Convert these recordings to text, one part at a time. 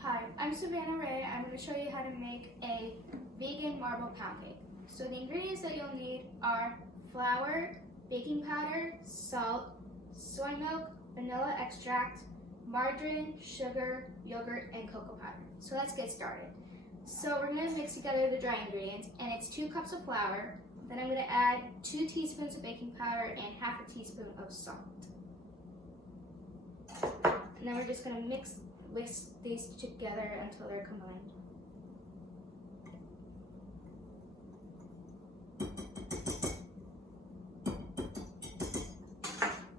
Hi, I'm Savannah Ray. I'm going to show you how to make a vegan marble pound cake. So the ingredients that you'll need are flour, baking powder, salt, soy milk, vanilla extract, margarine, sugar, yogurt, and cocoa powder. So let's get started. So we're going to mix together the dry ingredients, and it's 2 cups of flour. Then I'm going to add 2 teaspoons of baking powder and half a teaspoon of salt. And then we're just going to mix these together until they're combined.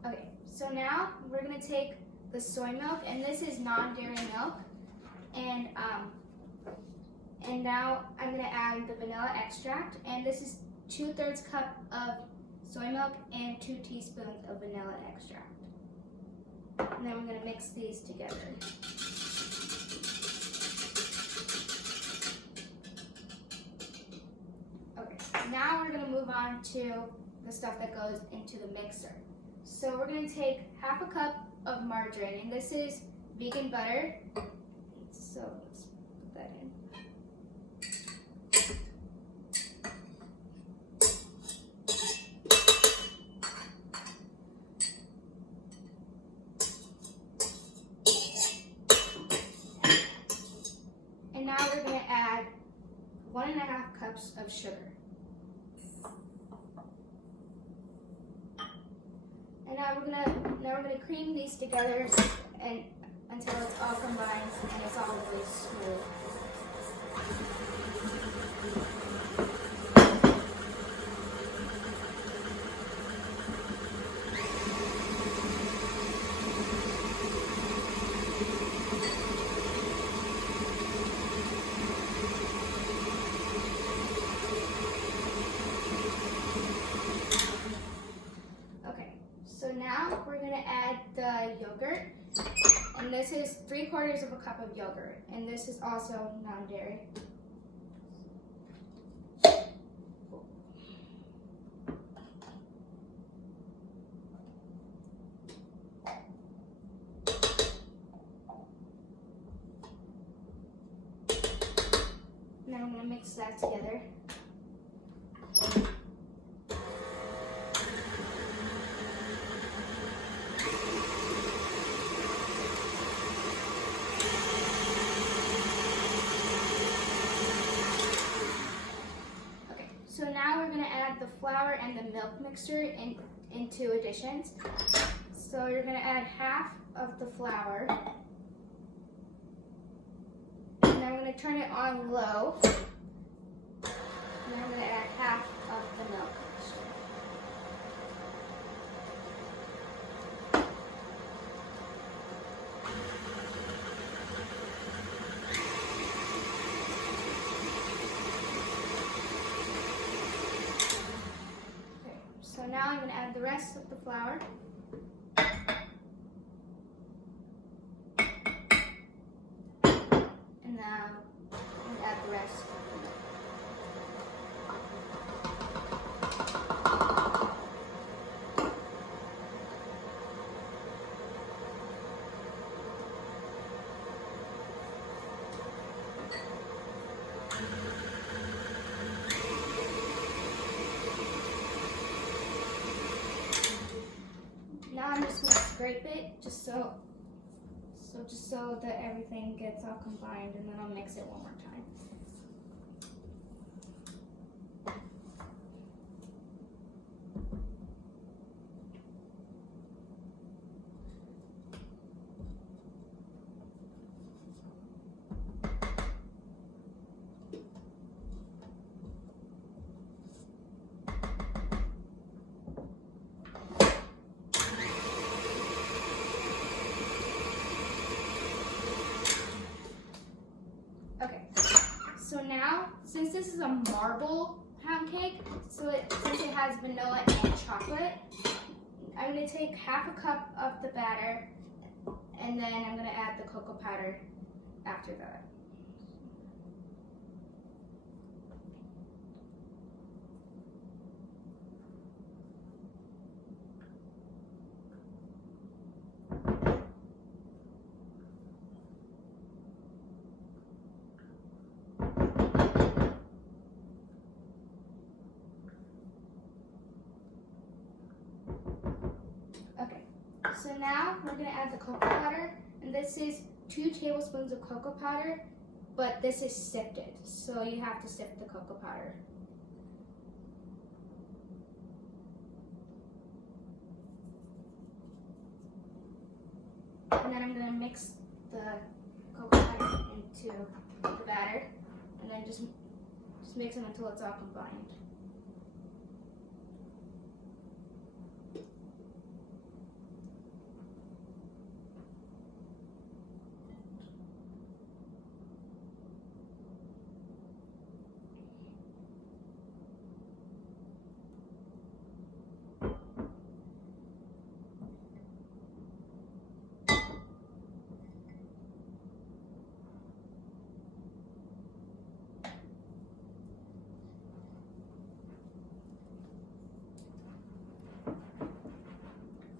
Okay, so now we're going to take the soy milk, and this is non-dairy milk, and now I'm going to add the vanilla extract, and this is 2/3 cup of soy milk and 2 teaspoons of vanilla extract. And then we're going to mix these together. Okay, now we're going to move on to the stuff that goes into the mixer. So we're going to take half a cup of margarine, and this is vegan butter. So let's put that in. And now we're going to add 1.5 cups of sugar. And now we're gonna cream these together and until it's all combined and it's all really smooth. So now we're going to add the yogurt, and this is 3/4 of a cup of yogurt, and this is also non-dairy. Now I'm going to mix that together. So now we're going to add the flour and the milk mixture into additions. So you're going to add half of the flour, and then we're going to turn it on low, and then we're going to add half of the milk mixture. So now I'm going to add the rest of the flour. And now I'm going to add the rest of the milk. Now I'm just going to scrape it just so that everything gets all combined, and then I'll mix it one more time. So now, since this is a marble pound cake, since it has vanilla and chocolate, I'm going to take half a cup of the batter, and then I'm going to add the cocoa powder after that. now we're going to add the cocoa powder, and this is 2 tablespoons of cocoa powder, but this is sifted, so you have to sift the cocoa powder. And then I'm going to mix the cocoa powder into the batter, and then just mix them until it's all combined.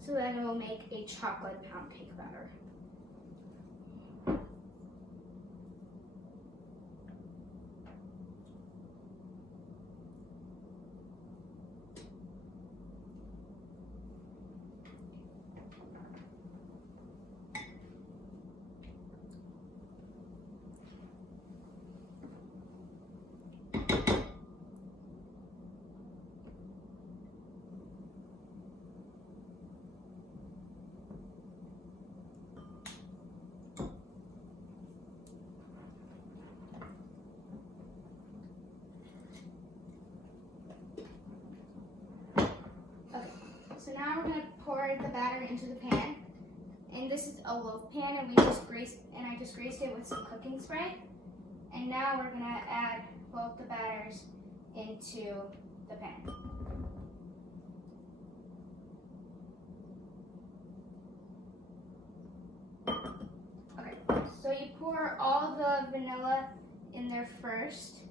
So then it will make a chocolate pound cake batter. So now we're going to pour the batter into the pan, and this is a loaf pan, and I just greased it with some cooking spray. And now we're going to add both the batters into the pan. Okay, so you pour all the vanilla in there first.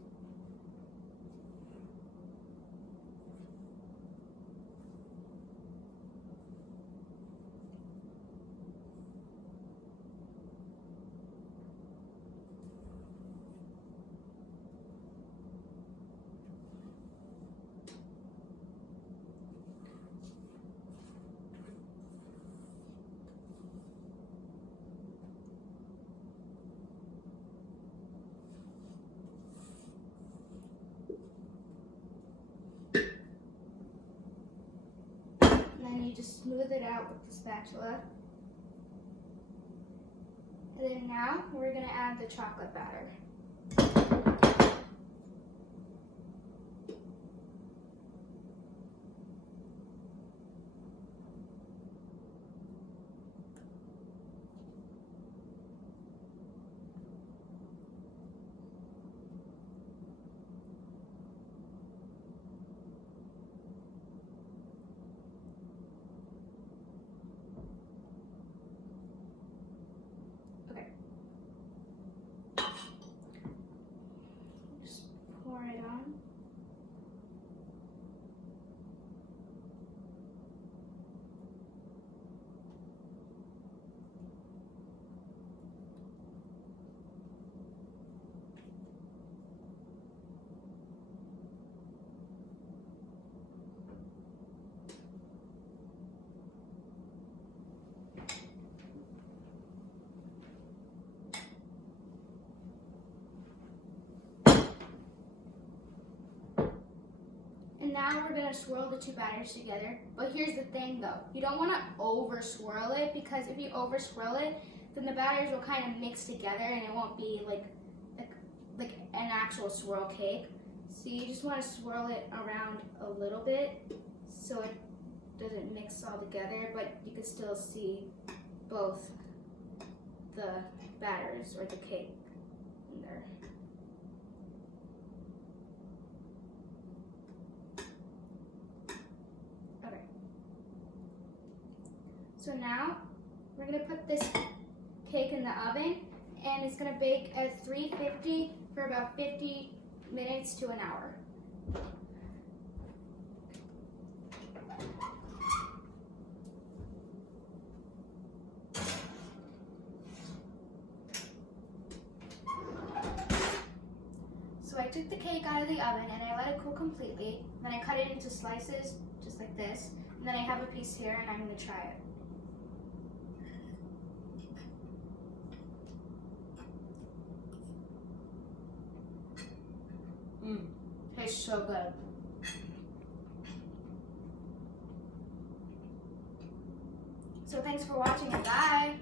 You just smooth it out with the spatula. And then now we're going to add the chocolate batter. Pour it on. And now we're going to swirl the 2 batters together. But here's the thing though, you don't want to over swirl it, because if you over swirl it, then the batters will kind of mix together and it won't be like an actual swirl cake. So you just want to swirl it around a little bit so it doesn't mix all together, but you can still see both the batters or the cake in there. Okay. So now we're going to put this cake in the oven, and it's going to bake at 350 for about 50 minutes to an hour. So I took the cake out of the oven and I let it cool completely. Then I cut it into slices, just like this. And then I have a piece here and I'm going to try it. Tastes so good. So thanks for watching and bye.